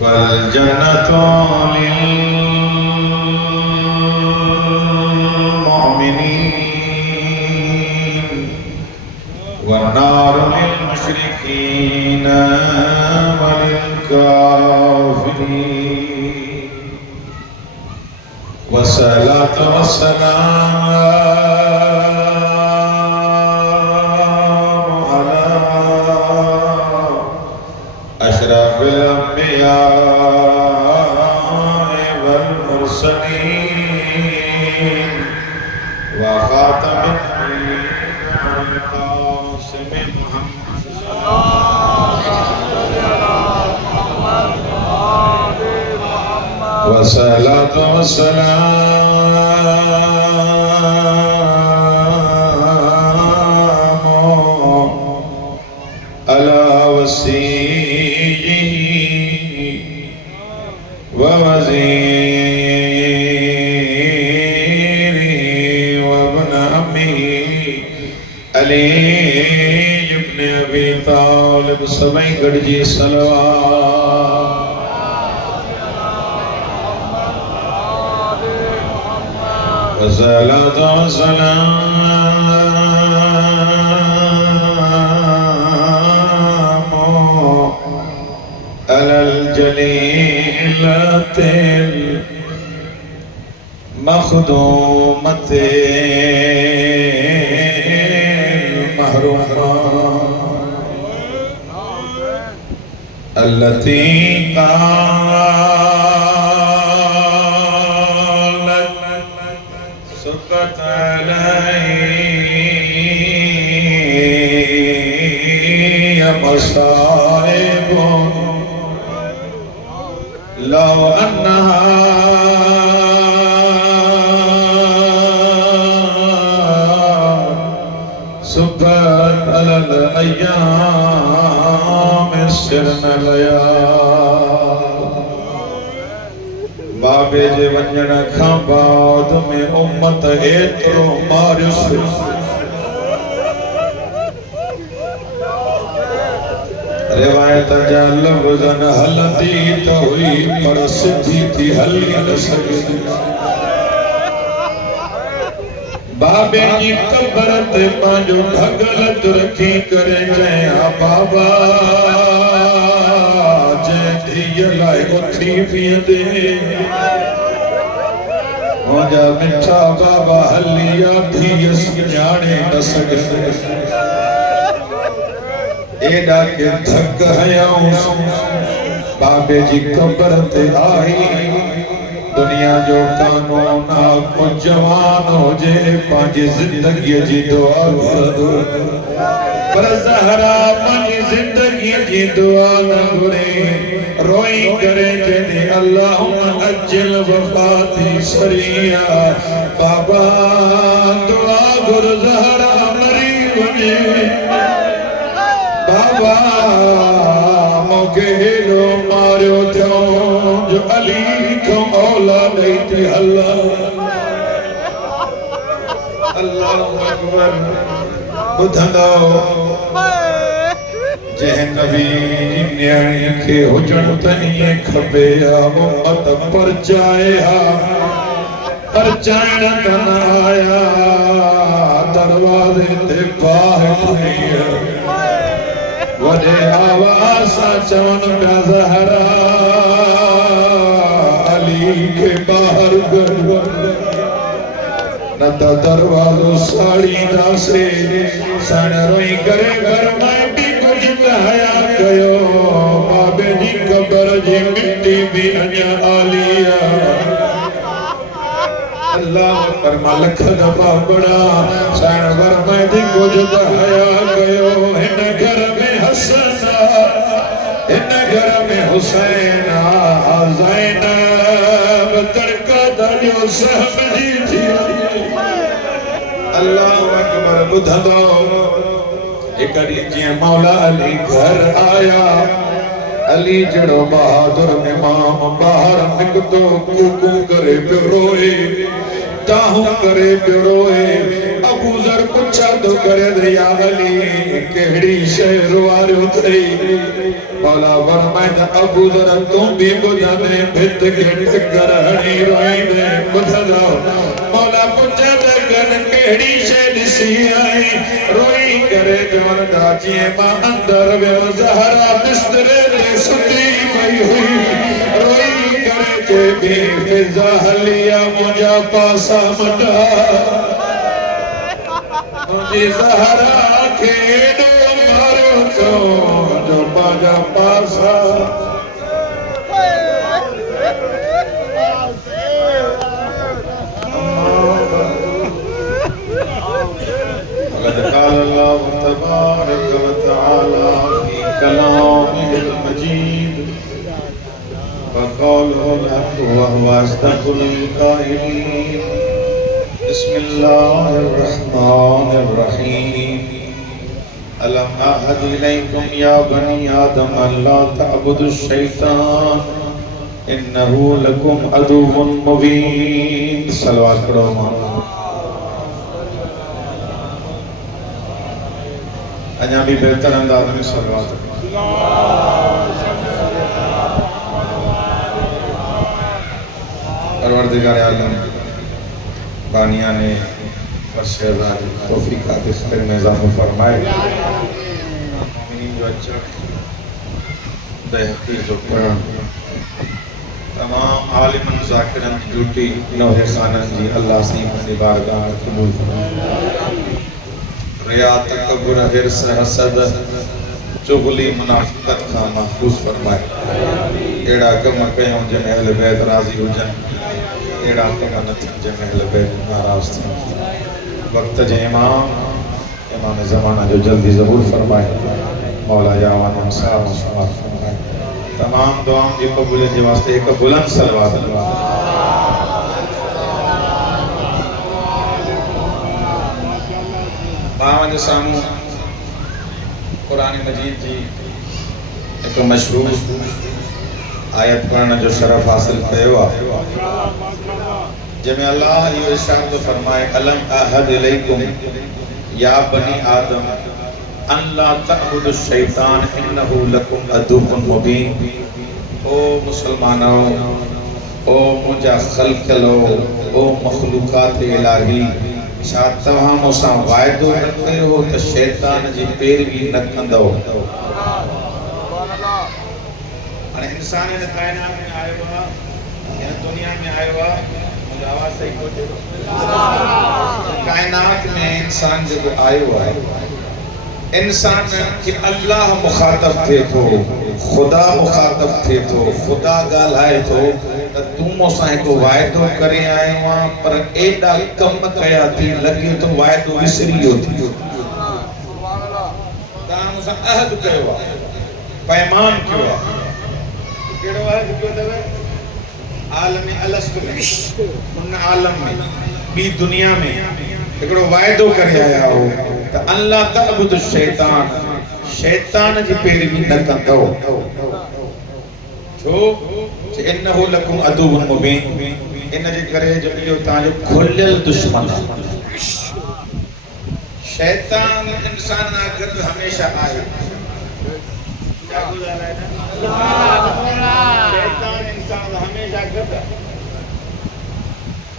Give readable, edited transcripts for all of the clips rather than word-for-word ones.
वल जन्नतु लिल मुमिनीन वन नारु लिल मुशरिकीन वलिल काफिरीन वस्सलातु वस्सलामु अला अशरफिल अंबिया वल मुरसलीन व खातमिन नबिय्यीन वल कासिम मुहम्मद वस्सलातु वस्सलामु अला वसीय्यिही व वज़ीरिही व इब्न अम्मिही अली इब्न अबी तालिब सभई गॾिजी सलवात वस्सलातु वस्सलामु अलल जलीलतिल मखदूमतिल महरूमा अल्लती सुक़त अलैहि मसाइबुन लौ अन्नहा सुक़त अलल अय्याम सिरन लयाल बाबे जे वञण खां बाद में उम्मत एतिरो मारियुस रिवायत जा लफ़्ज़न हलंदी त हुई पर सिधी थी हली न सघंदी बाबे जी कब्र ते पंहिंजो ढगलत रखी करे चया बाबा धीअ लाइ उथी बीहंदे मुंहिंजा मिठा बाबा हलिया धीअ सुञाणे न सघंदे एॾा के धक हयाऊं बाबे जी कब्र ते आई दुनिया जो कानून को जवान हुजे पंहिंजी ज़िंदगीअ जी दुआ घुरंदो पर ज़हरा पंहिंजी ज़िंदगीअ जी दुआ न घुरे रोई करे चवंदी अल्लाहुम्मा अज्जिल वफ़ाती सरिया बाबा दुआ घुर ज़हरा मरी वञे बाबा मूंखे हेॾो मारियो थियो जो अली खां औलाद ॾेई ते अल्लाह अकबर ॿुधंदो जंहिं नबी जी न्याणी खे हुजण त ईअं खपे हा उम्मत परचाए हा परचाइण त न आया दरवाज़े ते बाहि वॾे आवाज़ सां चवनि पिया ज़हरा अली खे ॿाहिरि कढ न त दरवाज़ो साड़ींदासीं सण रोई करे घर में बि कुझु त हया कयो बाबे जी क़ब्र जी मिटी बि अञा आली आहे अल्लाह पर लख दफ़ा पढ़ा सण घर में बि कुझु त हया कयो हिन घर में हसन हिन घर में हुसैन ज़ैनब तड़का दालियो सहब जी थी अल्लाह अकबर ॿुधंदो हिक ॾींहुं जीअं मौला अली घर आया अली जड़ो बहादुर इमाम बाहर निकतो कूकू करे पियो रोए ताहू करे पियो रोए अबू जर पूछा तो करे दरिया अली केड़ी शहर वालो थई मौला फरमाए अबू जर तू भी बुझने भित के करहणी रोईंदे बुझदा मौला पूछा तो गन केड़ी शहर सी आई रोई करे जवन दाजी मां अंदर वे ज़हरा बिस्तरे दे सुती पई हुई रोई करे जे भी फिजा हलिया मुझा पासा मटा मुझे ज़हरा खेड़ो मारो तो जो बाजा पासा قال الله تبارك وتعالى في كلامه المجيد وقوله الحق وهو أصدق القائلين بسم الله الرحمن الرحيم ألم أعهد إليكم يا بني آدم ألا تعبدوا الشيطان إنه لكم عدو مبين صلوات پڑھو अञा भी बेहतर अंदाज में सलवात परवरदिगार आलम बानिया ने तौफीक आते खैर में इजाफा फरमाए जो अच्छा बेहतरीन जो पढ़न तमाम आलिमन ज़ाकिरन की ड्यूटी नौहे खानन जी अल्लाह से अपनी बारगाह कबूल फरमाए रिया तकब्बुर हिर्स हसद चुगली मुनाफिकत का महफूज फरमाए एड़ा कम कयूं जन अहल बैत राज़ी हुजन एड़ा कम न थियन जन अहल बैत नाराज़ थियन वक्त जे इमाम ज़माना जो जल्दी ज़हूर फरमाए मौला जावान अंसार शुमार फरमाए तमाम दुआओं की कबूलियत के वास्ते एक बुलंद सलवात बावन सामू कुरान मजीद जी एक मशहूर आयत पढ़ने जो शरफ हासिल कयो जब अल्लाह ये इरशाद फरमाए अलम अहद इलैकुम या बनी आदम अन ला तअबुदु शैतान इन्नहु लकुम अदुव्वुन मुबीन ओ मुसलमानों ओ मुझा खल्क़लो ओ मखलूकात इलाही छा तव्हां मूंसां वाइदो न कयो त शैतान जी पैरवी न कंदो हाणे इंसान इन कायनात में आयो आहे इन दुनिया में आयो आहे मुंहिंजो आवाज़ सही कोन्हे कायनात में इंसान जेको आयो आहे इंसान के अल्लाह मुखातब थे तो खुदा मुखातब थे तो खुदा गालाए तो तू मूंसां हिकु वाइदो करे आयो आहीं पर एॾा कम कया थी लॻे तो वाइदो विसरी वियो थी तव्हां मूंसां अहद कयो आहे पैमान कयो आहे कहिड़ो अहद कयो अथव आलम अलस्तु में उन आलम में ॿी दुनिया में हिकिड़ो वाइदो करे आया हो त अल्लाह तअबुदु शैतान शैतान जी पैरवी न कंदो छो इन्नहु लकुम अदुव्वुन मुबीन इन जे करे जो इहो तव्हांजो खुलियल दुश्मन आहे शैतान इंसान सां गॾु हमेशा आहे शैतान इंसान सां हमेशा गॾु आहे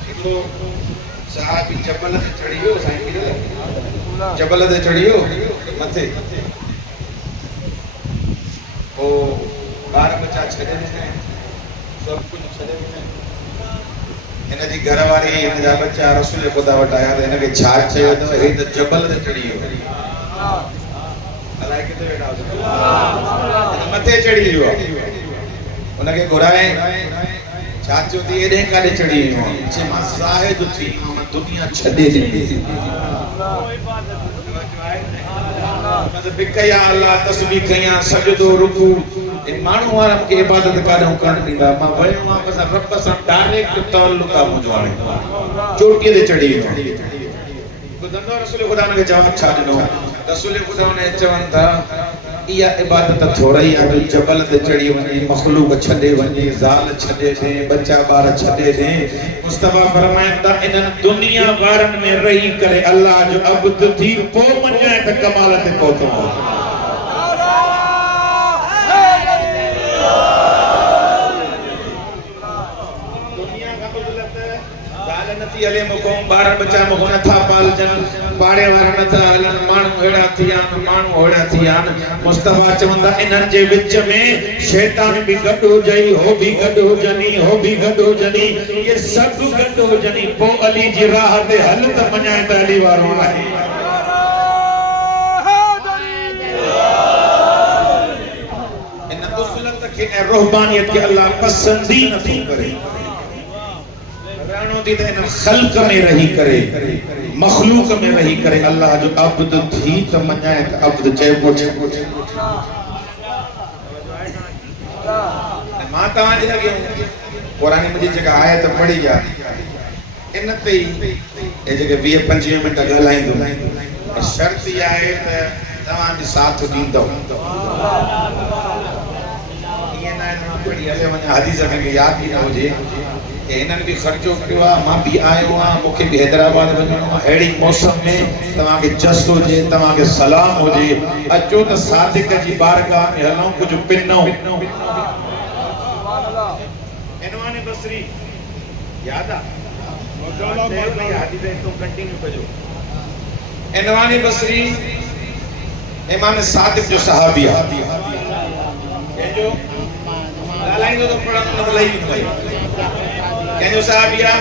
हिकिड़ो साहबी जबल ते चढ़ियो साईं जबल ते चढ़ियो मथे ओ बार बच्चा छॾे ॾिने सब कुछ छॾे ॾिने हिन जी घरवारी हिन जा बच्चा रसूल ख़ुदा वटि आया त हिनखे छा चयो अथव हे त जबल ते चढ़ी वियो अलाए किथे वेठा हुजनि मथे चढ़ी वियो आहे हुनखे घुराए छा चयो थी एॾे काॾे चढ़ी वियो आहे चई मां ज़ाहिद थी दुनिया छॾे ॾिनी मतलब बिकया अल्लाह तस्बीह कया सजदो रुकू इन माण्हू वारा मूंखे इबादत काॾों कान ॾींदा मां वयो आहियां बस रब सां डायरेक्ट ताल्लुक़ आहे मुंहिंजो हाणे चोटीअ ते चढ़ी वियो ॿुधंदो रसूल ख़ुदा ने जवाब छा ॾिनो रसूल ख़ुदा ने चवनि था या इबादत थोड़ा ही है जबल ते चढ़ी वने मखलूक छडे वने जाल छडे दे बच्चा बार छडे दे मुस्तफा फरमाइंदा इन दुनिया वारन में रही करे अल्लाह जो अब्द थी पो मन्या त कमाल ते पहुंचो दुनिया का बदलत जाल नथी हले मुकोम बार बच्चा मो नथा पाल जन पाड़े वारा नथा हलन माण्हू हेड़ा थियान माण्हू होड़ा थियान मुस्तफा चवंदा इन्हनि जे विच में शैतान भी गॾु हुजई हो भी गॾु हुजनी हो भी गॾु हुजनी ये सब गॾु हुजनी पो अली जी राह ते हल त मञाए त अली वारो आहे इन उस्लत के ऐं रुहबानियत के अल्लाह पसंदी नथी करे राणो दी त इन खल्क में रही करे मखलूक में रही करे अल्लाह जो अब्द थी त मञाए त अब्द चइबो मां तव्हां जे अॻे क़ुरान मुंहिंजी जेका आयत पढ़ी आहे इन ते ए जेके 20-25 मिंट ॻाल्हाईंदो शर्त ई आहे त तव्हां बि साथ ॾींदव ईअं न पढ़ी हले वञा हदीस खे यादि ई न हुजे इन्हनि भी खर्चो करियो आहे मां भी आयो आहियां मूंखे भी हैदराबाद वञणो आहे अहिड़ी मौसम में तव्हांखे जस हुजे तव्हांखे सलाम हुजे अचो त सादिक जी बारगाह में हलूं कुझु पिनो इनवानी बसरी याद आहे हदीस तो कंटिन्यू कजो इनवानी बसरी इमाम सादिक जो सहाबी आहे जो ॻाल्हाईंदो त पढ़ण न लही कैनो साहबिया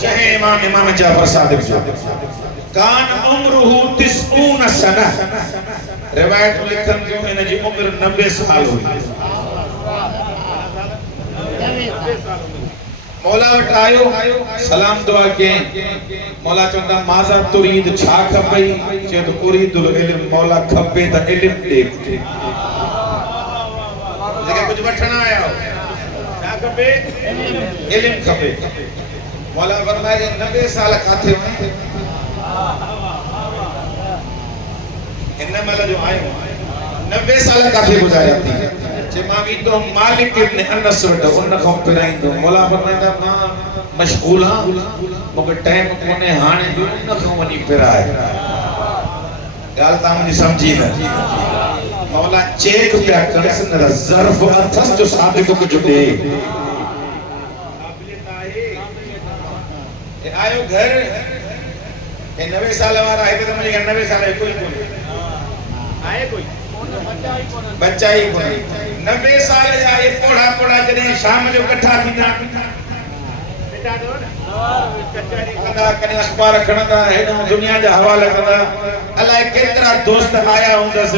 चाहे इमाम जाफर सादिक जो कान उम्रुहु 90 सना रिवायत लिखन जो इन जी उम्र 90 साल हुई मौला वट आयो सलाम दुआ के मौला चंदा माजा तुरीद छा खपई जे तो उरीदुल इल्म मौला खपे त इल्म दे जेके कुछ वठना आया हो खपे इल्म खपे मौला फरमाए 90 साल काथे वने इन मल जो आयो 90 साल काथे गुजारिया थी जे मां भी तो मालिक इब्न अनस वट उन को पिराइंदो मौला फरमाइंदा मां मशगूल हां मूंखे टाइम कोने हाणे जो उन को वनी पिराए गाल ता मुझे समझी न मौला चेक पिया करस न ज़र्फ अथस जो सादिक को जुड़े आयो घर ए 90 साल वाला है तो मुझे 90 साल है कोई आए कोई बच्चा ही कोई 90 साल जा ये पोड़ा पोड़ा जने शाम जो इकट्ठा थींदा बेटा दो कचहरी कंदा कने अखबार खणंदा हेडो दुनिया जा हवाला कंदा अलाए केतरा दोस्त आया हुंदस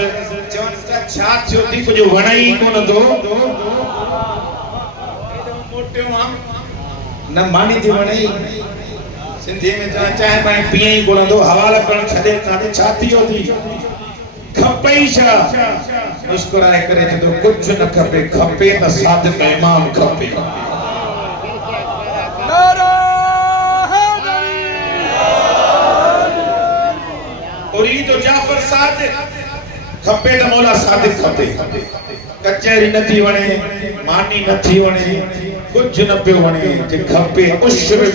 चवन छा थियो थी कुछ वणाई कोन दो हेडो मोटियो हम न मानी थी वणाई सिंधी में चाहे पाए पिए ही बोलंदो हवाला करण छदे काटे छाती होती खपई छा मुस्कुराए करे तो कुछ न खपे खपे त सादिक इमाम खपे उरीदो जाफर सादिक खपे त मौला सादिक खपे कचहरी नथी वणे मानी नथी वणे कुछ न पियो वणे जे खपे उश्रब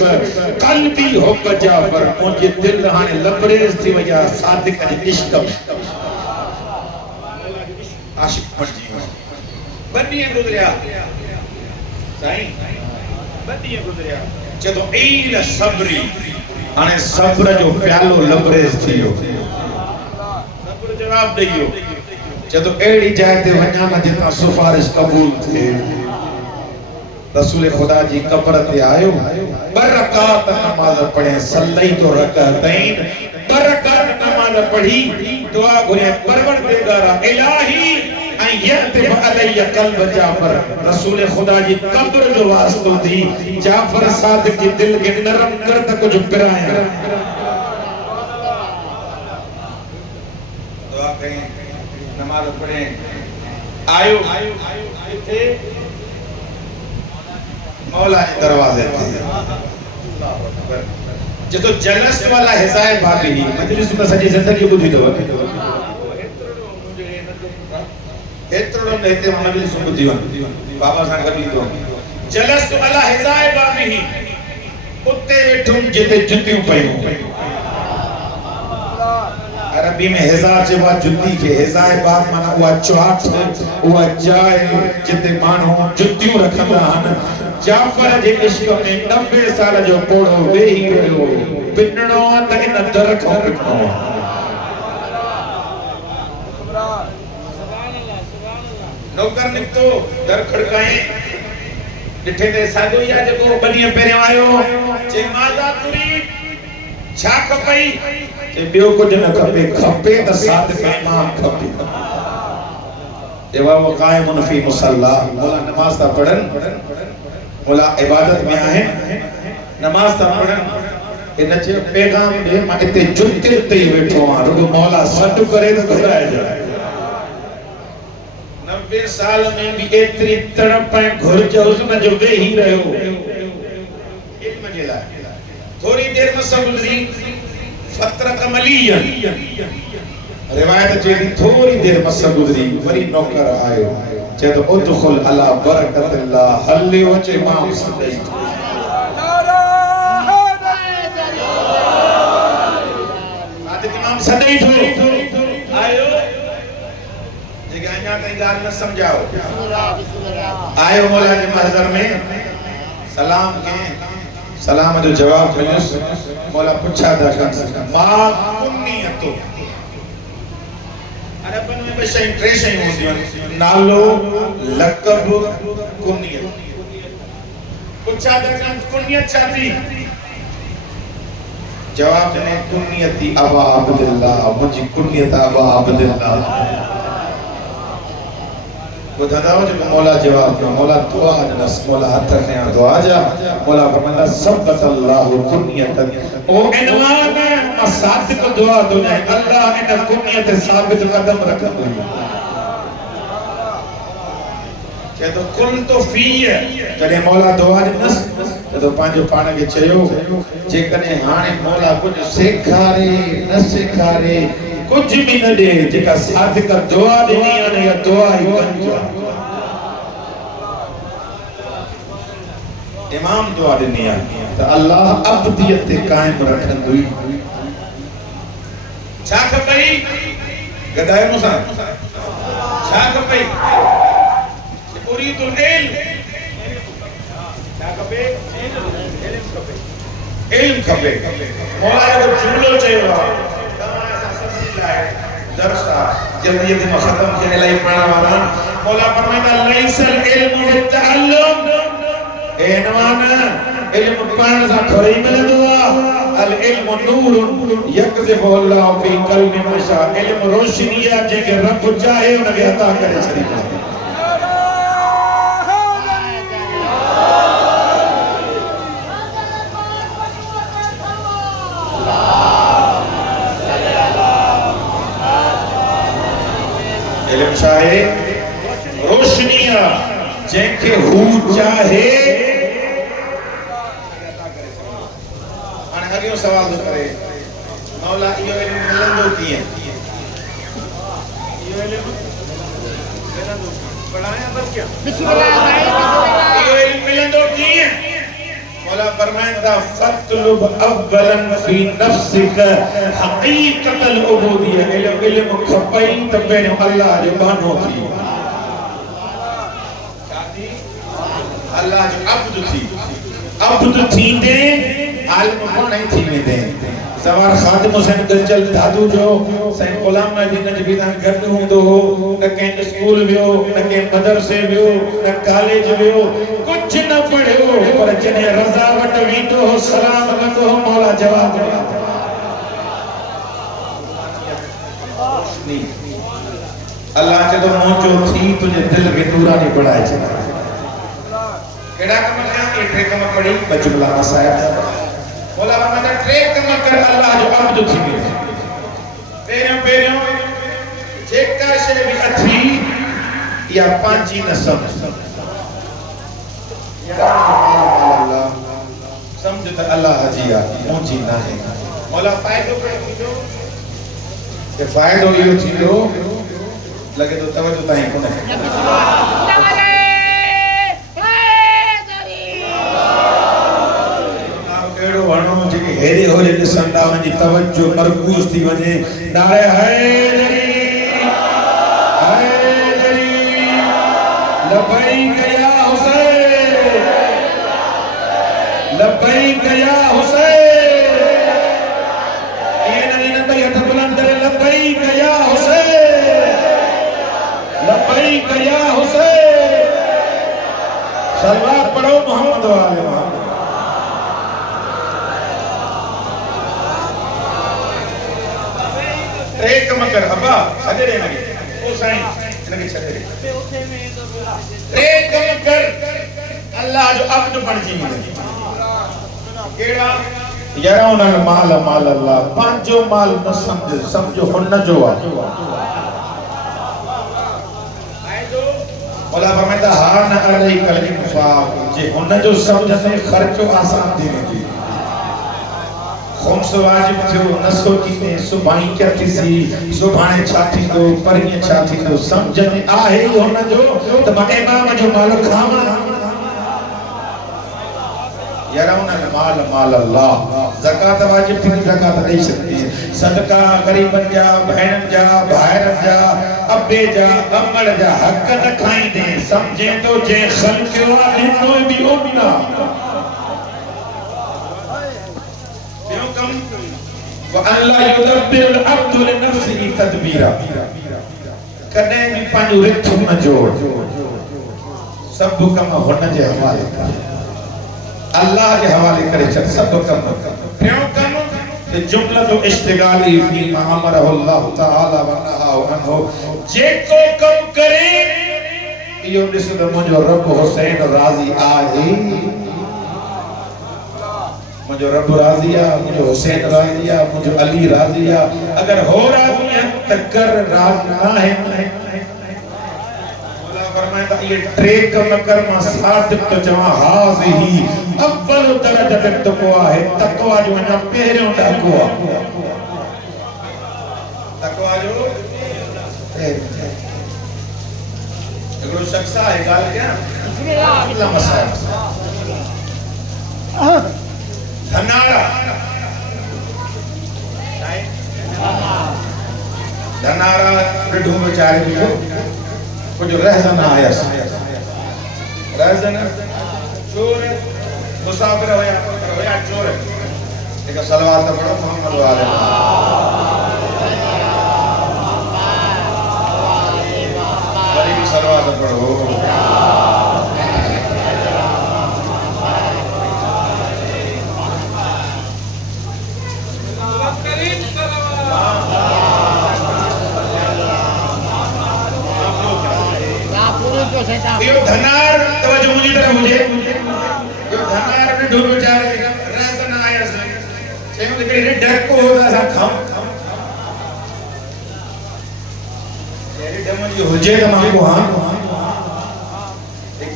कल्बी हुब जाफर मुंहिंजे दिल हाणे लबरेज थी वया सादिक जे इश्क आशिक बणजी वियो बदी गुजरिया साईं बदी गुजरिया जदों ईल सब्री हाणे सब्र जो प्यालो लबरेज थियो सब्र जवाब ॾेयो जदों एड़ी जाए ते वञा न जिता सिफारिश कबूल थे रसूल खुदा जी कब्र ते आयो बरकत नमाज पढ़े सल्लई तो रकअतैन बरकत नमाज पढ़ी दुआ घुरे परवरदिगार इलाही अयत अलैया कल्ब जाफर रसूल खुदा जी कब्र जो वास्तो थी जाफर सादिक के दिल के नरम कर त कुछ पिराया दुआ करें नमाज पढ़े आयो थे मौला के दरवाजे थे जो जलस वाला हिसाब भाभी मजलिस में सजी जिंदगी बुधी दो थोड़ो देते मजलिस बुद्धिवन बाबा सां गॾु ईंदो जलस्तु अला हिज़ाए बाबिही उते वेठुम जिते जुतियूं पयूं अरबी में हिज़ा चइबो आहे जुती खे हिज़ाए बाब माना उहा चौठ उहा जाइ जिते माण्हू जुतियूं रखंदा आहिनि जाफर जे इश्क में 90 साल जो कोड़ो वेही रहियो पिनणो त इन दर खां पिनणो नौकर निकतो दर खड़काए डिठे ते साधो या जेको बनीअ पहिरियों आयो चई माता तुरी छा खपई चई ॿियो कुझु न खपे खपे त सादिक इमाम खपे देवा वो कायमुन फी मुसल्ला मोला नमाज था पढ़न मोला इबादत में आहिन नमाज था पढ़न इन जे पैगाम दे मां इते जुते ते वेठो आ रुगो मौला सॾ करे त घुराए जाए 90 साल में भी एतरी तड़प ऐं घुर्ज हुस्न जो वेही रहियो इल्म जे लाइ थोड़ी देर में सब गुज़री फतरत मलियन रिवायत चेदी थोड़ी देर में सब गुज़री वरी नौकर आयो चए तो उदखुल अला बरकतिल्लाह हल्ले वचे इमाम सदई इमाम सदई थो आयो जेके अञा ताईं ॻाल्हि न सम्झाओ आयो मौला जे महज़र में सलाम के सलाम जो जवाब मिलस मौला पुछा था मां कुनियतो अरबन में बे शय टे शय होंदियूं नालो लक़ब कुनियत पुछा था कुनियत छा थी जवाब में कुनियती अबा अब्दुल्लाह मुझी कुनियत अबा अब्दुल्लाह वो दादा जो मौला जवाब दियो मौला दुआ नस मौला हथ ने दुआ जा मौला फरमांदा सबतल्लाहु कुनियत ओ इनवान असादिक दुआ दो ने अल्लाह इन कुनियत साबित कदम रखंदो के तो कुल तो फी जडे मौला दुआ नस तो पांजो पाण के चयो जे कने हाने मौला कुछ सेखारे न सेखारे कुछ भी न दे जेका सादिक दुआ देनी है या दुआ ही बन जा इमाम दुआ देनी है तो अल्लाह अब्दियत ते कायम रखंदो छा खपई गदाय मुसा छा खपई पूरी तो इल्म छा खपे इल्म खपे मौला जो झूलो चयो दरसा जल्दी में खत्म करने लाई पढ़ा वाला मौला फरमाता लैसल इल्म बितअल्लुम एनवान इल्म पढ़न सा थोड़ी मिलदो अल इल्म नूर यकज़िबु अल्लाह फी क़ल्बि मशा इल्म रोशनी है जेके रब चाहे उन खे अता करे छड़ी इल्म चाहे रोशनी है जेके हु चाहे हाने अगियो सवाल तो करे मौला इयो इल्म मिलंदो कीअं इयो इल्म मिलंदो पढ़ाया बस क्या इयो इल्म मिलंदो कीअं मौला फरमाइंदा फतलुब अव्वलन फी नफ्सिक हकीकतल उबूदियत इल्म खपई त पहिरियों अल्लाह जो बानो थी अल्लाह जो अब्द थींदे आलिम कोन थी वेंदे सवार खादिम हुसैन गंजल दादू जो सैन गुलाम मदीन नबी दान गॾु हूंदो हो न कंहिं स्कूल वियो न कंहिं मदरसे वियो न कॉलेज वियो कुछ न पढ़ियो पर जॾहिं रज़ा वटि वेंदो हो सलाम कंदो हो मौला जवाब अल्लाह चलो मोचो थी तुझे दिल में नूरानी बढ़ाए छॾा केड़ा कम कया के टे कम पढ़ी बजुला साहिब मौला फरमाता टे कम कर अल्लाह जो अब्द थी वे पहिरियों जेका शय भी अथी या पांची न समझ अल्लाह समझ त अल्लाह जी आ मुंजी ना है मौला फायदो के फायदो इहो थींदो लगे तो तवज्जो ताई कोने केड़ो वणो जे हेरे हो जे संदा वंजी तवज्जो मरकूज थी वने नारे हैदरी हैदरी लबैक या हुसैन लबैक या हुसैन ये नदी नंबर हथ बुलंद करे लबैक या हुसैन लबैक या हुसैन सलवात पढ़ो मोहम्मद वाले मोहम्मद एक मकर अब्बा छदे रे लगे ओ साईं इनके छदे रे एक मकर अल्लाह जो अब्द बन जी मिले केड़ा यारा उन माल माल अल्लाह पांचो माल न समझ समझो हुन जो आ मौला फरमाता हा न अलई कल इंफाक जे हुन जो समझ से खर्चो आसान देने दी खुम्स वाजिब थियो नसो कीने सुभाई क्या थीसी सुभाणे छा थींदो परीं छा थींदो समझ में आहे हुन जो त मां इमाम जो माल खावां यरौन माल माल अल्लाह ज़कात वाजिब थी ज़कात दे सकती है सदका गरीबन जा बहनन जा भाइरन जा अब्बे जा अमड़ जा हक न खाईंदे समझे तो जे खलक्यो ॾिनो बि ओमिना अल्लाह युदब्बिर अब्दु लिनफ्सिही तदबीरा कने भी पंहिंजो रिथ न जोड़ सब कम हुन जे हवाले कर अल्लाह के हवाले करे छॾ सब कम प्रियो कम ते जुमला तो इश्तिगाली फी अमर अल्लाह ताला व नहा अनहु जेको कम करे इहो ॾिस त मुंहिंजो रब हुसैन राज़ी आहे मुझे रब राज़ी है मुझे हुसैन राज़ी है मुझे अली राज़ी है अगर हो राज़ी है तो कर राज़ ना है मौला फरमाता ये ट्रेक मकर मा सादिक तो जवा हाज़ी अव्वल दरजत तक़वा है तक़वा जो ना पहिरियों डाको तक़वा जो एगो शख्स है गाल क्या अल्लाह मसाया धनारा धनारा ॾिढो वीचारे बीठो कुछ रहज़न आयस रहज़न चोर मुसाफिर होया चोर एक सलवात पढ़ो मोहम्मद वाले वरी भी सलवात पढ़ो यो धनार तवज्जो मुझी तरफ मुझे यो धनार ने ढोल बेचारे रहज़न आया से चयो कि रे डर को होदा सा खाऊं तेरी डमजी होजे त मां को हां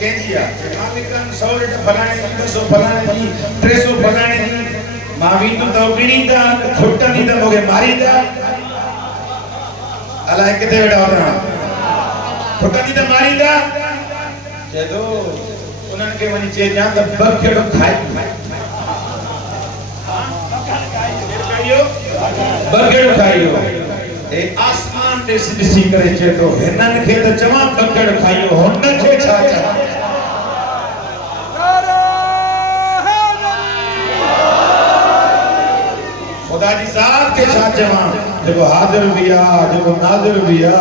के जिया मालिकन 100 लीटर फलाने 200 फलाने जी 300 फलाने जी मां भी तो बिनीदा खोटा नी त मोगे मारीदा अल्लाह किथे वेठा होता खोटा नी त मारीदा जदो उन्हन के वनी चे जा त बखेड़ो खाई बखेड़ो खाइयो ए आसमान दे सी करे चे तो हिनन के त जमा बखेड़ो खाइयो हुन के छा छा खुदा जी जात के छा जमा जो हाजिर बिया जो नाज़िर बिया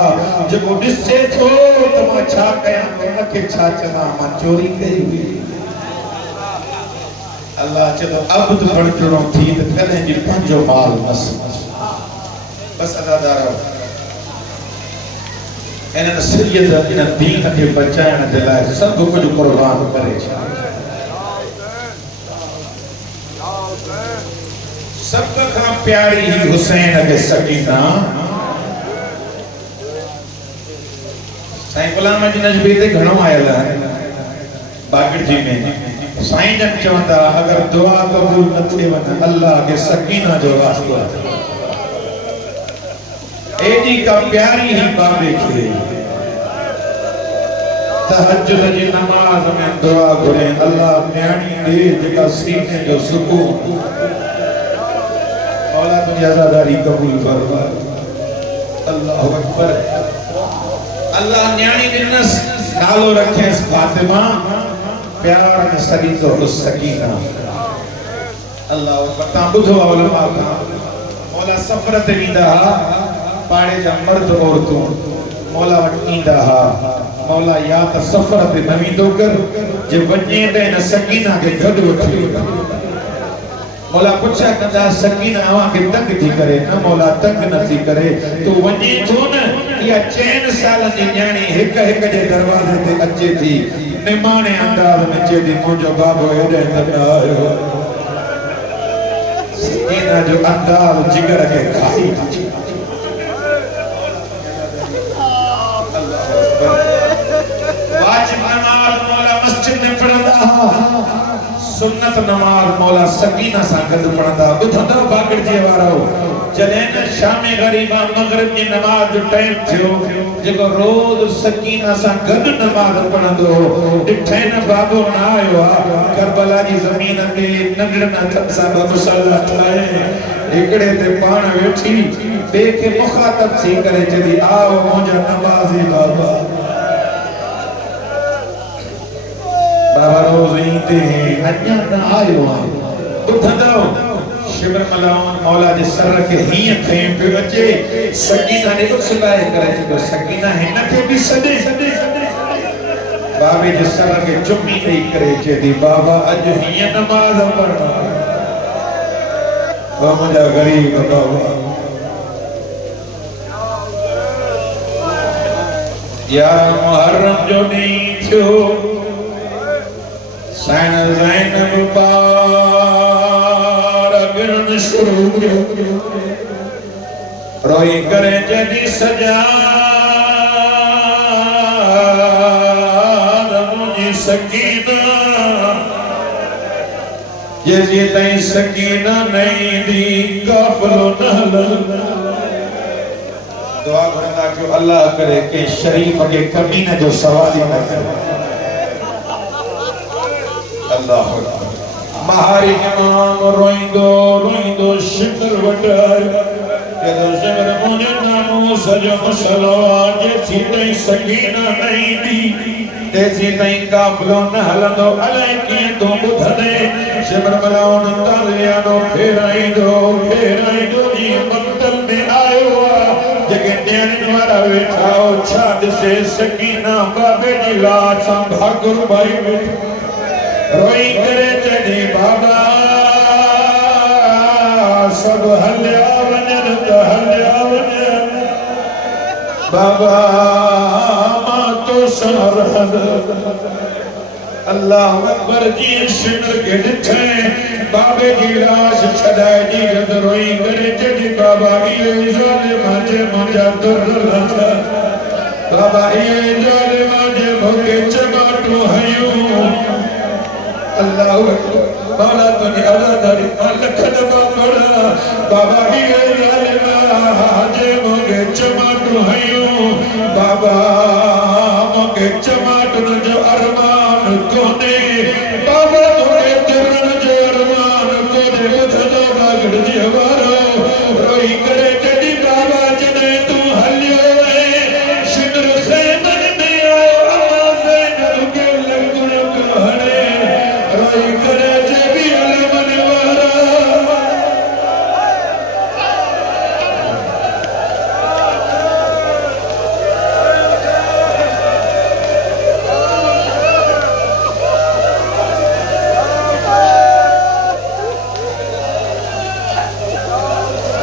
जो दिसे तो तमा छा कया उनके छा चना मां चोरी कई हुई अल्लाह चलो अब्द बणजणो थी त कने जी पंजो माल बस बस अदादार इन सैयद इन दीन के बचाइण जे लाइ सब कुछ कुर्बान करे सब का प्यारी ही हुसैन के सकीना साईं गुलाम जी नजबी ते घणो आयल है बागड़ जी में साईं जन चवंदा अगर दुआ कबूल न थे वन अल्लाह के सकीना जो वास्तो एडी का प्यारी ही बाबे खे तहज्जुद जी नमाज में दुआ घुरे अल्लाह न्याणी दे जेका सीने जो सुकून मौला तुझी आज़ादारी कबूल फरमा अल्लाहु अकबर अल्लाह न्याणी दिनस नालो रखे फातिमा प्यार में सदी तो सकीना अल्लाह अकबर ता बुधो उलमा का मौला सफर ते वींदा पाड़े जा मर्द औरतों मौला वटींदा मौला या त सफर ते नवी दो कर जे वने ते न सकीना के गड वठी मौला पुछा कंदा सकीना आवा के तंग थी करे न मौला तंग न थी करे तू वने थो न या चैन साल जी न्याणी एक एक जे दरवाजे ते अचे थी निमाने अंदाज में चे दी मुजो बाबो एडे तक आयो सकीना जो अंदाज जिगर के खाई थी सुन्नत नमाज मौला सकीना सा गद पढ़ंदा बुधंदा बागड़ जे वारो जने न शाम गरीबा मगरिब जी नमाज जो टाइम थियो जेको रोज सकीना सा गद नमाज पढ़ंदो डिठे न बाबो ना आयो करबला जी जमीन ते नगड़ना थत सा मुसल्ला ठाए एकड़े ते पाण वेठी बे के मुखातब थी करे जदी आओ मुंजा नमाजी बाबा बाबा रोज़ ईंदे अन्या न आयो बुधंदो शिविर मलावन मौला जे सर के हीअं खई पियो अचे सकीना ने सुलाए करे जो सकीना हिन के भी सदे बाबे जे सर के चुम्मी ॾेई करे चेदी बाबा अॼु हीअं नमाज़ पढ़णा ओ मुंहिंजा गरीब बाबा यार मुहर्रम जो ॾींहुं थियो सैन ज़ैनब पार गिरन शुरू रोई करे जदी सजाद मुझी सकीना जैसे तई सकीना नहीं दी काफलो नहल दुआ करना कि अल्लाह करे कि शरीफ के कमीने जो सवाल न करे अल्लाह महारी इमाम रोइंदो शिकर वटार केदो शिकर मुझे नामो सजो मसलवा जैसी तई सकीना नहीं दी तैसी तई काफलो न हलंदो अले की तो बुधदे शिकर मलाउन तालिया नो फेराइंदो जी मंतल में आयो जगे न्याणी वारा वेठा छाद से सकीना बाबे जी लाज सा भागुर भाई वेठा रोई करे चढ़ी बाबा सब हल्या वनन त हल्या वनन बाबा मां तो सरहद अल्लाह अकबर जी शिकर के ॾिठे बाबे जी लाश छॾाए जी गद रोई करे चढ़ी बाबा इहे ज़ालिम जे मुंहिंजा दुर लथा बाबा इहे ज़ालिम जे मूंखे चमाटो हयूं अल्लाह मौला तुझी आज़ादारी लख दफ़ा पढ़ा बाबा इहे ज़ालिम जे मूंखे चमाटो हयूं बाबा मूंखे चमाटन जो अरमान कोन्हे